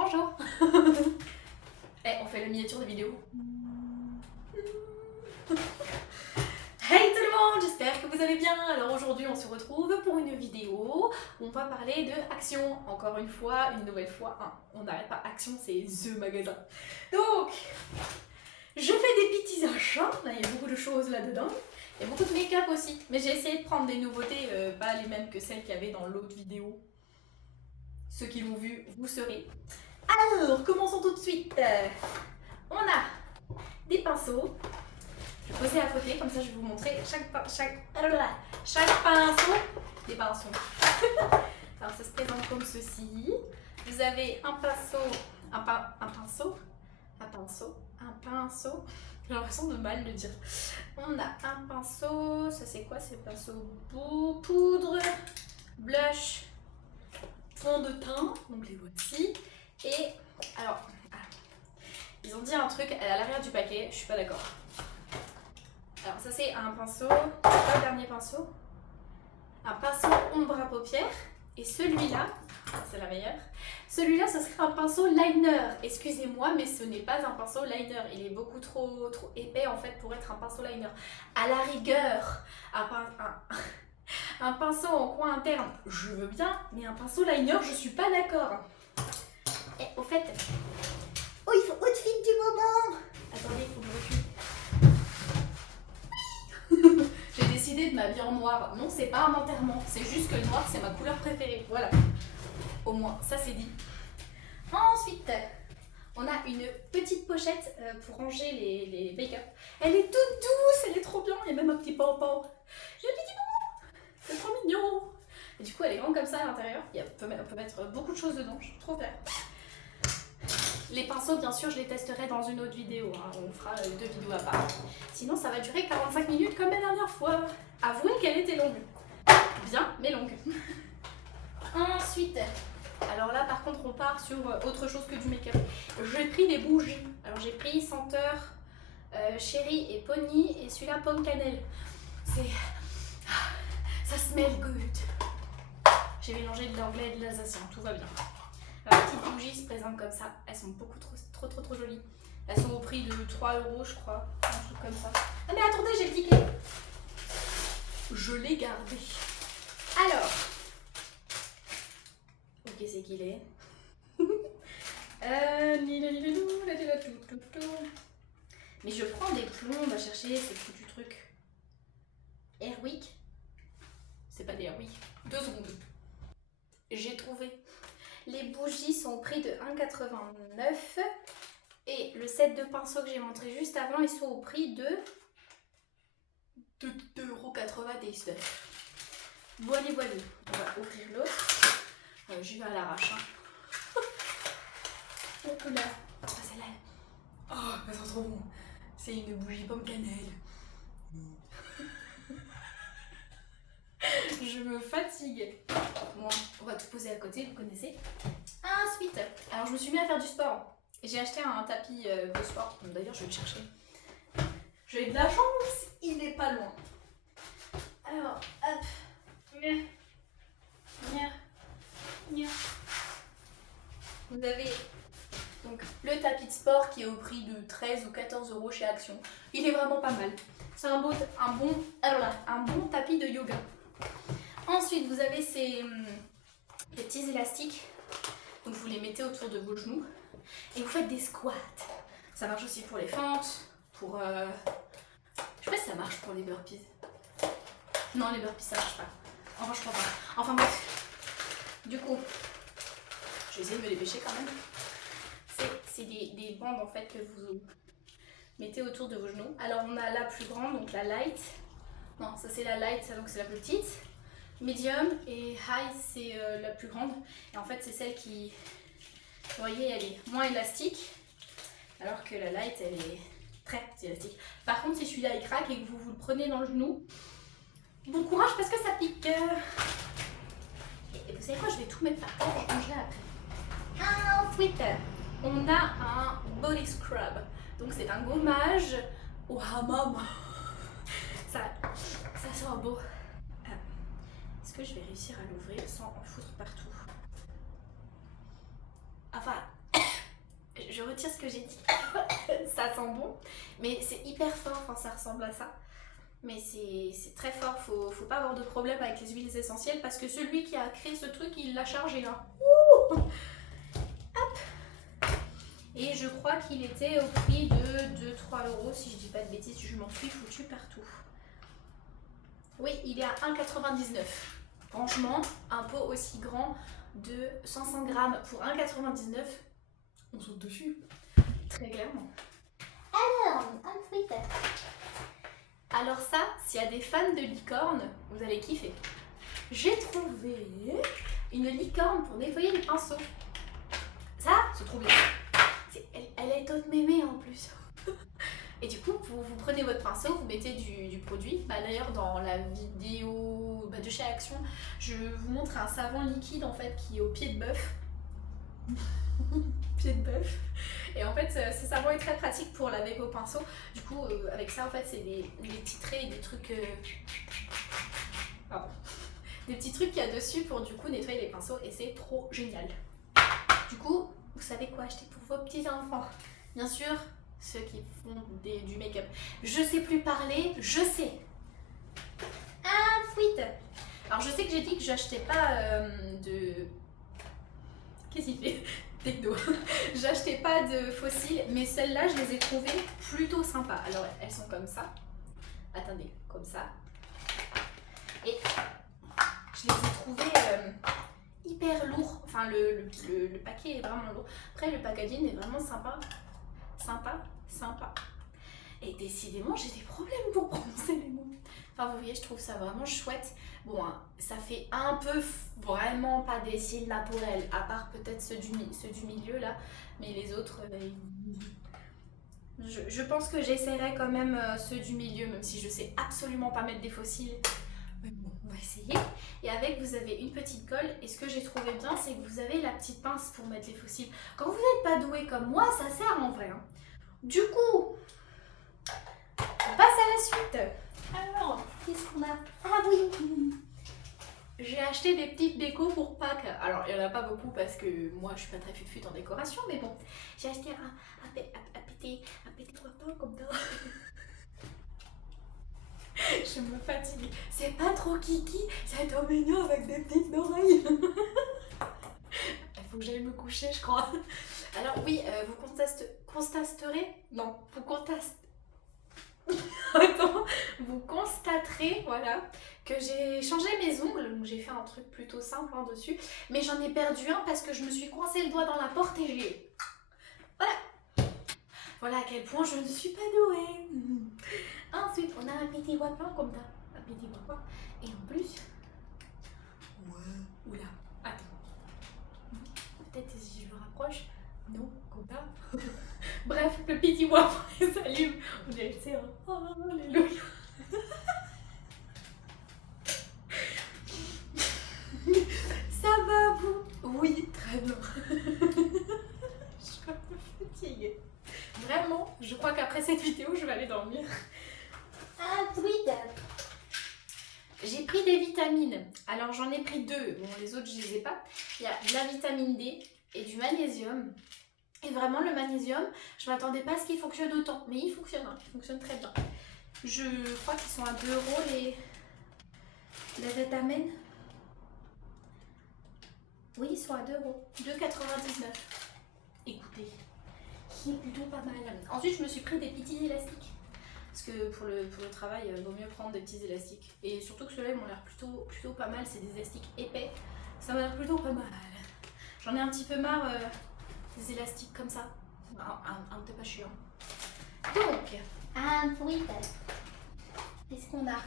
Bonjour. On fait la miniature des vidéos. Hey tout le monde, j'espère que vous allez bien. Alors aujourd'hui on se retrouve pour une vidéo où on va parler de Action. Encore une fois, une nouvelle fois, hein, on n'arrête pas, Action c'est THE magasin. Donc, je fais des petits achats, là, il y a beaucoup de choses là-dedans. Il y a beaucoup de make-up aussi, mais j'ai essayé de prendre des nouveautés, pas les mêmes que celles qu'il y avait dans l'autre vidéo. Ceux qui l'ont vu, vous saurez. Alors, commençons tout de suite. On a des pinceaux. Je vais poser à côté, comme ça je vais vous montrer chaque pinceau. Des pinceaux. Alors ça se présente comme ceci. Vous avez un pinceau. J'ai l'impression de mal le dire. On a un pinceau. Ça c'est quoi? C'est le pinceau poudre, blush, fond de teint. Donc les voici. Et alors, ils ont dit un truc à l'arrière du paquet, je suis pas d'accord. Alors ça c'est un pinceau, pas le dernier pinceau, un pinceau ombre à paupières. Et celui-là, c'est la meilleure, celui-là ce serait un pinceau liner. Excusez-moi mais ce n'est pas un pinceau liner, il est beaucoup trop épais en fait pour être un pinceau liner. À la rigueur, un pinceau en coin interne, je veux bien, mais un pinceau liner, je suis pas d'accord. Et au fait, oh il faut outfit du moment. Attendez, il faut que je recule. J'ai décidé de m'habiller en noir. Non, c'est pas un enterrement, c'est juste que le noir c'est ma couleur préférée. Voilà, au moins ça c'est dit. Ensuite, on a une petite pochette pour ranger les make-up. Elle est toute douce, elle est trop bien. Il y a même un petit pompon. J'ai un petit pompon, c'est trop mignon. Et du coup, elle est grande comme ça à l'intérieur. On peut mettre beaucoup de choses dedans, je trouve bien. Les pinceaux, bien sûr, je les testerai dans une autre vidéo. Hein. On fera 2 vidéos à part. Sinon, ça va durer 45 minutes comme la dernière fois. Avouez qu'elle était longue. Bien, mais longue. Ensuite, alors là, par contre, on part sur autre chose que du make-up. J'ai pris des bougies. Alors, j'ai pris senteur chéri et pony et celui-là pomme cannelle. Ça smell good. J'ai mélangé de l'anglais et de l'alsacien, tout va bien. Les petites bougies se présentent comme ça. Elles sont beaucoup trop jolies. Elles sont au prix de 3 € je crois. Un truc comme ça. Ah mais attendez, j'ai le ticket. Je l'ai gardé. Alors. Ok, c'est qu'il est. Mais je prends des plombs, on va chercher ces foutus trucs. Airwick. C'est pas des Airwick. 2 secondes. J'ai trouvé. Les bougies sont au prix de 1,89 € et le set de pinceaux que j'ai montré juste avant, ils sont au prix de 2,99 €. Voilà. On va ouvrir l'autre. J'y vais à l'arrache. Hein. Donc là, celle-là. Oh, ça sent trop bon. C'est une bougie pomme cannelle. Je me fatigue. Bon, on va tout poser à côté, vous connaissez. Ensuite, alors je me suis mis à faire du sport. J'ai acheté un tapis de sport. D'ailleurs, je vais le chercher. J'ai de la chance, il n'est pas loin. Alors, hop. Vous avez donc le tapis de sport qui est au prix de 13 ou 14 € chez Action. Il est vraiment pas mal. C'est un bon tapis de yoga. Ensuite, vous avez ces petits élastiques. Donc vous les mettez autour de vos genoux et vous faites des squats. Ça marche aussi pour les fentes, pour... Je sais pas si ça marche pour les burpees. Non, les burpees ça marche pas. Enfin, je crois pas. Enfin bref. Du coup, je vais essayer de me dépêcher quand même. C'est des bandes en fait que vous mettez autour de vos genoux. Alors on a la plus grande, donc la light. Non, ça c'est la light, donc c'est la plus petite. Medium et high c'est la plus grande. Et en fait c'est celle qui, vous voyez, elle est moins élastique. Alors que la light elle est très élastique. Par contre si celui-là il craque et que vous le prenez dans le genou, bon courage parce que ça pique. Et vous savez quoi, je vais tout mettre par terre, je rangerai après. Ensuite, on a un body scrub. Donc c'est un gommage au hammam. Ça sent beau. Est-ce que je vais réussir à l'ouvrir sans en foutre partout? Enfin, retire ce que j'ai dit. Ça sent bon, mais c'est hyper fort, enfin ça ressemble à ça. Mais c'est très fort, faut pas avoir de problème avec les huiles essentielles parce que celui qui a créé ce truc, il l'a chargé hein. Hop. Et je crois qu'il était au prix de 2-3 € si je dis pas de bêtises, je m'en suis foutu partout. Oui, il est à 1,99 €. Franchement, un pot aussi grand de 105 grammes pour 1,99 €, on saute dessus, très clairement. Alors, un fruit. Alors ça, s'il y a des fans de licorne, vous allez kiffer. J'ai trouvé une licorne pour nettoyer les pinceaux. Ça, c'est trop bien. Elle est toute mémée en plus. Et du coup, vous prenez votre pinceau, vous mettez du produit. D'ailleurs, dans la vidéo de chez Action, je vous montre un savon liquide en fait qui est au pied de bœuf. Pied de bœuf. Et en fait, ce savon est très pratique pour laver vos pinceaux. Du coup, avec ça, en fait, c'est des petits traits et des trucs... Pardon. Des petits trucs qu'il y a dessus pour du coup nettoyer les pinceaux et c'est trop génial. Du coup, vous savez quoi acheter pour vos petits enfants. Bien sûr, ceux qui font du make-up. Je sais plus parler, je sais. Un fruit. Alors je sais que j'ai dit que j'achetais pas de... Qu'est-ce qu'il fait? Techno. J'achetais pas de fossiles, mais celles-là, je les ai trouvées plutôt sympas. Alors elles sont comme ça. Attendez, comme ça. Et je les ai trouvées hyper lourds. Enfin, le paquet est vraiment lourd. Après, le packaging est vraiment sympa. Sympa. Et décidément, j'ai des problèmes pour prononcer les mots. Enfin, vous voyez, je trouve ça vraiment chouette. Bon, hein, ça fait un peu vraiment pas des cils naturels, à part peut-être ceux du milieu là. Mais les autres, je pense que j'essaierai quand même ceux du milieu, même si je sais absolument pas mettre des faux cils. Mais bon, on va essayer. Et avec, vous avez une petite colle. Et ce que j'ai trouvé bien, c'est que vous avez la petite pince pour mettre les faux cils. Quand vous n'êtes pas doué comme moi, ça sert en vrai. Hein. Du coup, on passe à la suite. Alors, qu'est-ce qu'on a? Ah oui, j'ai acheté des petites décos pour Pâques. Alors, il n'y en a pas beaucoup parce que moi, je suis pas très fut en décoration. Mais bon, j'ai acheté un petit poids comme ça. Je me fatigue. C'est pas trop kiki, c'est trop mignon avec des petites oreilles. Il faut que j'aille me coucher, je crois. Alors oui, vous constaterez, voilà, que j'ai changé mes ongles. Donc j'ai fait un truc plutôt simple hein, dessus. Mais j'en ai perdu un parce que je me suis coincé le doigt dans la porte et j'ai... Voilà. Voilà à quel point je ne suis pas douée. Ensuite, on a un petit wapin comme ça. Un petit wapin. Et en plus... Ouais. Oula. Attends. Peut-être si je me rapproche. Non, comme ça. Bref, le petit wapin s'allume. On dirait que c'est un... Oh, alléluia. Ça va vous? Oui, très bien. Je suis un peu fatiguée. Vraiment, je crois qu'après cette vidéo, je vais aller dormir. Un tweet. J'ai pris des vitamines. Alors j'en ai pris 2. Bon, les autres, je les ai pas. Il y a de la vitamine D et du magnésium. Et vraiment, le magnésium, je m'attendais pas à ce qu'il fonctionne autant. Mais il fonctionne, hein. Il fonctionne très bien. Je crois qu'ils sont à 2 € les vitamines. Oui, ils sont à 2 €. 2,99 €. Écoutez, qui est plutôt pas mal. Ensuite, je me suis pris des petits élastiques. Parce que pour le travail, il vaut mieux prendre des petits élastiques. Et surtout que ceux-là, ils m'ont l'air plutôt pas mal. C'est des élastiques épais. Ça m'a l'air plutôt pas mal. J'en ai un petit peu marre des élastiques comme ça. Un peu pas chiant. Donc, un fruit. Qu'est-ce qu'on a?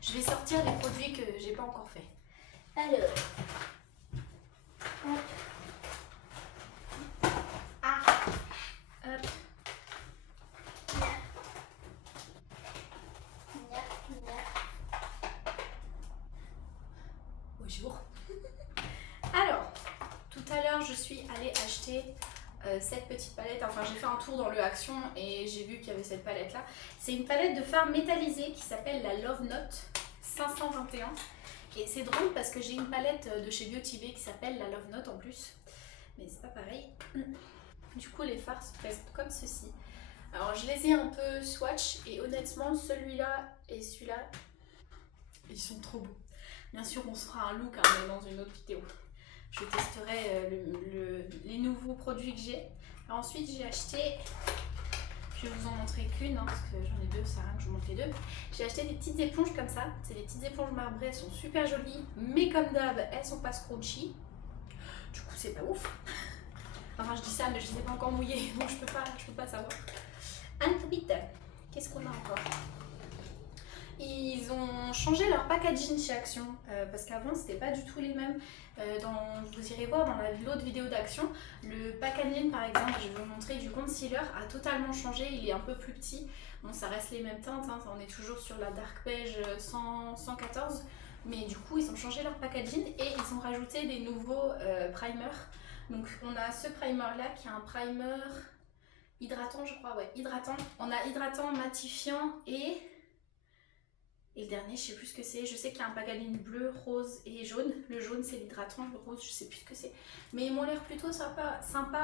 Je vais sortir les produits que j'ai pas encore fait. Alors. Hop. Ah. Hop. Bonjour. Alors, tout à l'heure, je suis allée acheter cette petite palette. Enfin, j'ai fait un tour dans le Action et j'ai vu qu'il y avait cette palette là. C'est une palette de fard métallisée qui s'appelle la Love Note 521. Et c'est drôle parce que j'ai une palette de chez Beauty Bay qui s'appelle la Love Note en plus. Mais c'est pas pareil. Du coup, les fards se présentent comme ceci. Alors, je les ai un peu swatch et honnêtement, celui-là et celui-là, ils sont trop beaux. Bien sûr, on se fera un look hein, mais dans une autre vidéo. Je testerai les nouveaux produits que j'ai. Ensuite, j'ai acheté, je vais vous en montrer qu'une, hein, parce que j'en ai deux, ça sert à rien que je vous montre les deux. J'ai acheté des petites éponges comme ça. C'est des petites éponges marbrées, elles sont super jolies, mais comme d'hab, elles sont pas scrunchy. Du coup, c'est pas ouf. Enfin, je dis ça, mais je les ai pas encore mouillées, donc je peux pas savoir. Ensuite, qu'est-ce qu'on a encore? Ils ont changé leur packaging chez Action parce qu'avant c'était pas du tout les mêmes. Vous irez voir dans l'autre vidéo d'Action, le packaging par exemple, je vais vous montrer du concealer a totalement changé, il est un peu plus petit. Bon, ça reste les mêmes teintes, hein, on est toujours sur la dark beige 114, mais du coup ils ont changé leur packaging et ils ont rajouté des nouveaux primers. Donc on a ce primer là qui est un primer hydratant, je crois, ouais, hydratant. On a hydratant, matifiant et le dernier, je sais plus ce que c'est. Je sais qu'il y a un packaging bleu, rose et jaune. Le jaune, c'est l'hydratant. Le rose, je sais plus ce que c'est. Mais ils m'ont l'air plutôt sympa.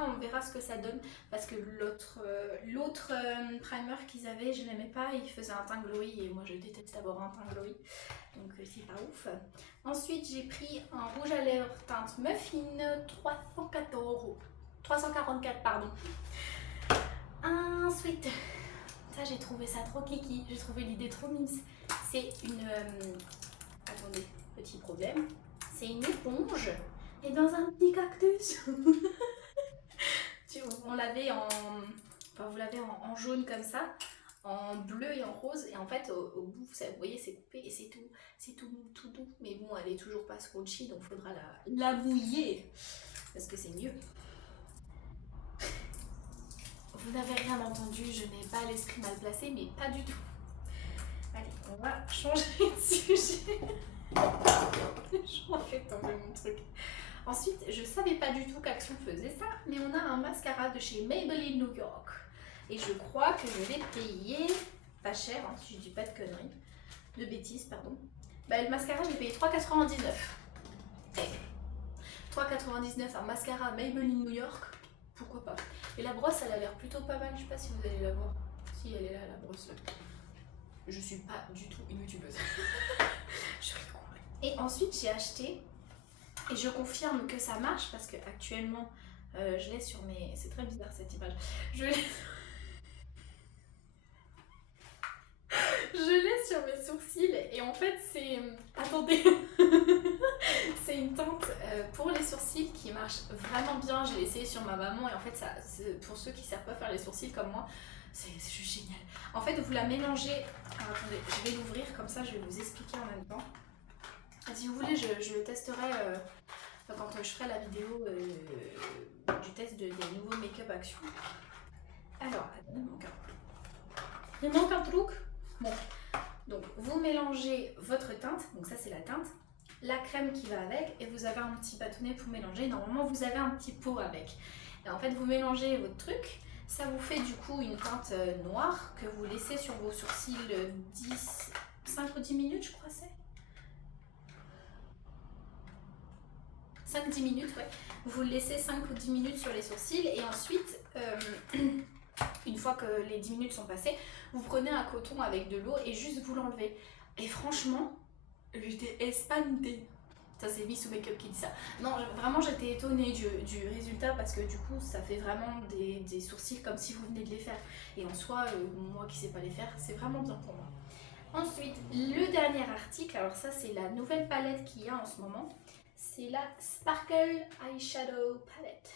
On verra ce que ça donne. Parce que l'autre primer qu'ils avaient, je n'aimais pas. Il faisait un teint glowy. Et moi, je déteste avoir un teint glowy. Donc, c'est pas ouf. Ensuite, j'ai pris un rouge à lèvres teinte Muffin 344, pardon. Ensuite, ça, j'ai trouvé ça trop kiki. J'ai trouvé l'idée trop mimes. C'est une... attendez, petit problème. C'est une éponge et dans un petit cactus. On l'avait en... Enfin, vous l'avez en jaune comme ça, en bleu et en rose. Et en fait, au bout, vous voyez, c'est coupé et c'est tout doux. Mais bon, elle est toujours pas scrunchy, donc il faudra la mouiller. Parce que c'est mieux. Vous n'avez rien entendu, je n'ai pas l'esprit mal placé, mais pas du tout. Allez, on va changer de sujet. Je refais tomber mon truc. Ensuite, je savais pas du tout qu'Action faisait ça, mais on a un mascara de chez Maybelline New York. Et je crois que je vais payer pas cher, hein, si je dis pas de conneries, de bêtises, pardon. Bah, le mascara, j'ai payé 3,99. Hey. 3,99 un mascara Maybelline New York, pourquoi pas. Et la brosse, elle a l'air plutôt pas mal, je sais pas si vous allez la voir. Si, elle est là, la brosse là. Je suis pas du tout une youtubeuse. Je rigole. Et ensuite, j'ai acheté, et je confirme que ça marche parce que actuellement, je l'ai sur mes... C'est très bizarre cette image. Je l'ai sur mes sourcils et en fait, c'est... Attendez. C'est une teinte pour les sourcils qui marche vraiment bien. J'ai essayé sur ma maman et en fait, ça, pour ceux qui ne savent pas faire les sourcils comme moi, c'est juste génial. En fait, vous la mélangez. Alors, attendez, je vais l'ouvrir comme ça, je vais vous expliquer en même temps. Si vous voulez, je le testerai quand je ferai la vidéo du test des nouveaux make-up Action. Alors, il manque un truc. Bon, donc vous mélangez votre teinte, donc ça c'est la teinte, la crème qui va avec et vous avez un petit bâtonnet pour mélanger. Normalement, vous avez un petit pot avec. Et en fait, vous mélangez votre truc. Ça vous fait du coup une teinte noire que vous laissez sur vos sourcils 5 ou 10 minutes, je crois c'est. 5-10 minutes, ouais. Vous le laissez 5 ou 10 minutes sur les sourcils et ensuite, une fois que les 10 minutes sont passées, vous prenez un coton avec de l'eau et juste vous l'enlevez. Et franchement, j'étais espantée. Ça c'est Miss Make-up qui dit ça. Non, vraiment j'étais étonnée du résultat parce que du coup ça fait vraiment des sourcils comme si vous venez de les faire. Et en soi, moi qui sais pas les faire, c'est vraiment bien pour moi. Ensuite, le dernier article, alors ça c'est la nouvelle palette qu'il y a en ce moment. C'est la Sparkle Eyeshadow Palette.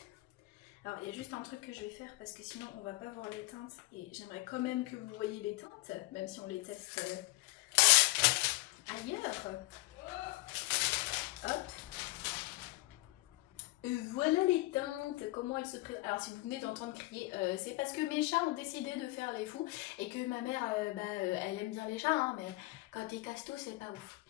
Alors il y a juste un truc que je vais faire parce que sinon on va pas voir les teintes et j'aimerais quand même que vous voyez les teintes, même si on les teste ailleurs. Hop. Voilà les teintes, comment elles se présentent. Alors si vous venez d'entendre crier, c'est parce que mes chats ont décidé de faire les fous et que ma mère, elle aime bien les chats, hein, mais quand ils cassent tout, c'est pas ouf.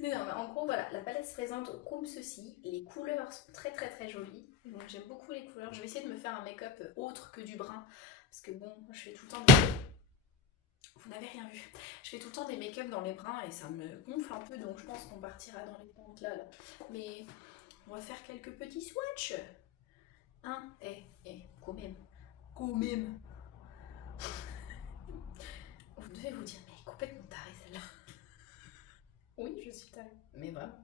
Non, mais en gros, voilà, la palette se présente comme ceci. Les couleurs sont très très très jolies. Donc j'aime beaucoup les couleurs. Je vais essayer de me faire un make-up autre que du brun. Parce que bon, je fais tout le temps des... Vous n'avez rien vu. Je fais tout le temps des make-up dans les bruns et ça me gonfle un peu. Donc je pense qu'on partira dans les pentes là. Mais on va faire quelques petits swatchs. Hein, vous-même. Vous devez vous dire, mais elle est complètement tarée celle-là. Oui, je suis tarée, mais vraiment.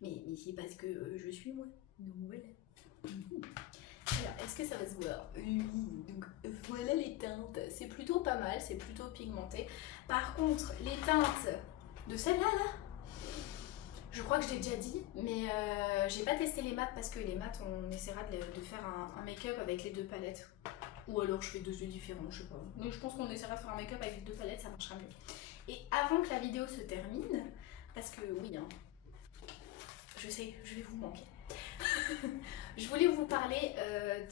Mais c'est parce que je suis moi. Donc voilà. Alors, est-ce que ça va se voir? Oui, donc voilà les teintes. C'est plutôt pas mal, c'est plutôt pigmenté. Par contre, les teintes de celle-là, là, je crois que je l'ai déjà dit, mais j'ai pas testé les mats parce que les mats, on essaiera de faire un make-up avec les deux palettes. Ou alors je fais deux yeux différents, je sais pas. Mais je pense qu'on essaiera de faire un make-up avec les deux palettes, ça marchera mieux. Et avant que la vidéo se termine, parce que oui, hein, je sais, je vais vous manquer. Je voulais vous parler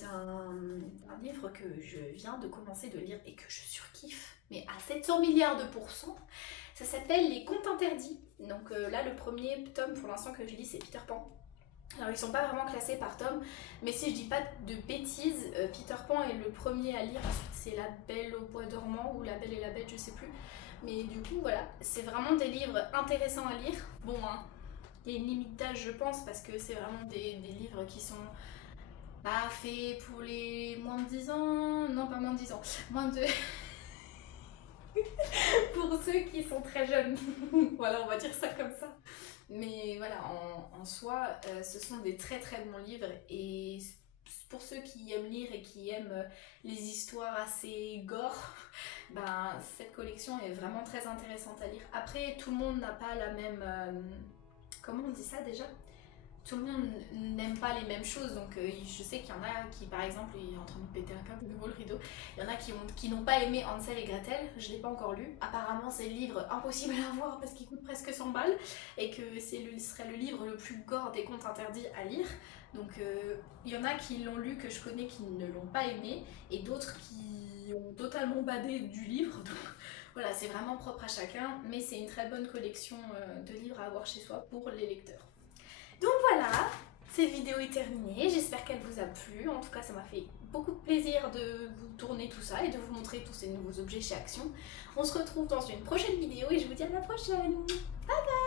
d'un livre que je viens de commencer de lire et que je surkiffe, mais à 700 milliards de pourcents. Ça s'appelle Les Contes Interdits. Donc là, le premier tome pour l'instant que je lis, c'est Peter Pan. Alors ils sont pas vraiment classés par tome, mais si je dis pas de bêtises, Peter Pan est le premier à lire, ensuite c'est La Belle au Bois dormant ou La Belle et la Bête, je sais plus. Mais du coup voilà, c'est vraiment des livres intéressants à lire. Bon hein, il y a une limite d'âge je pense parce que c'est vraiment des livres qui sont pas faits pour les moins de 10 ans, non pas moins de 10 ans, moins de... pour ceux qui sont très jeunes, voilà on va dire ça comme ça. Mais voilà, en soi, ce sont des très très bons livres et pour ceux qui aiment lire et qui aiment les histoires assez gore, ben, cette collection est vraiment très intéressante à lire. Après, tout le monde n'a pas la même... comment on dit ça déjà? Tout le monde n'aime pas les mêmes choses, donc je sais qu'il y en a qui, par exemple, il est en train de péter un câble, le rideau, il y en a qui n'ont pas aimé Hansel et Gretel, je ne l'ai pas encore lu. Apparemment, c'est le livre impossible à voir parce qu'il coûte presque 100 balles et que serait le livre le plus gore des contes interdits à lire. Donc il y en a qui l'ont lu, que je connais, qui ne l'ont pas aimé, et d'autres qui ont totalement badé du livre. Donc voilà, c'est vraiment propre à chacun, mais c'est une très bonne collection de livres à avoir chez soi pour les lecteurs. Donc voilà, cette vidéo est terminée, j'espère qu'elle vous a plu. En tout cas, ça m'a fait beaucoup de plaisir de vous tourner tout ça et de vous montrer tous ces nouveaux objets chez Action. On se retrouve dans une prochaine vidéo et je vous dis à la prochaine. Bye bye.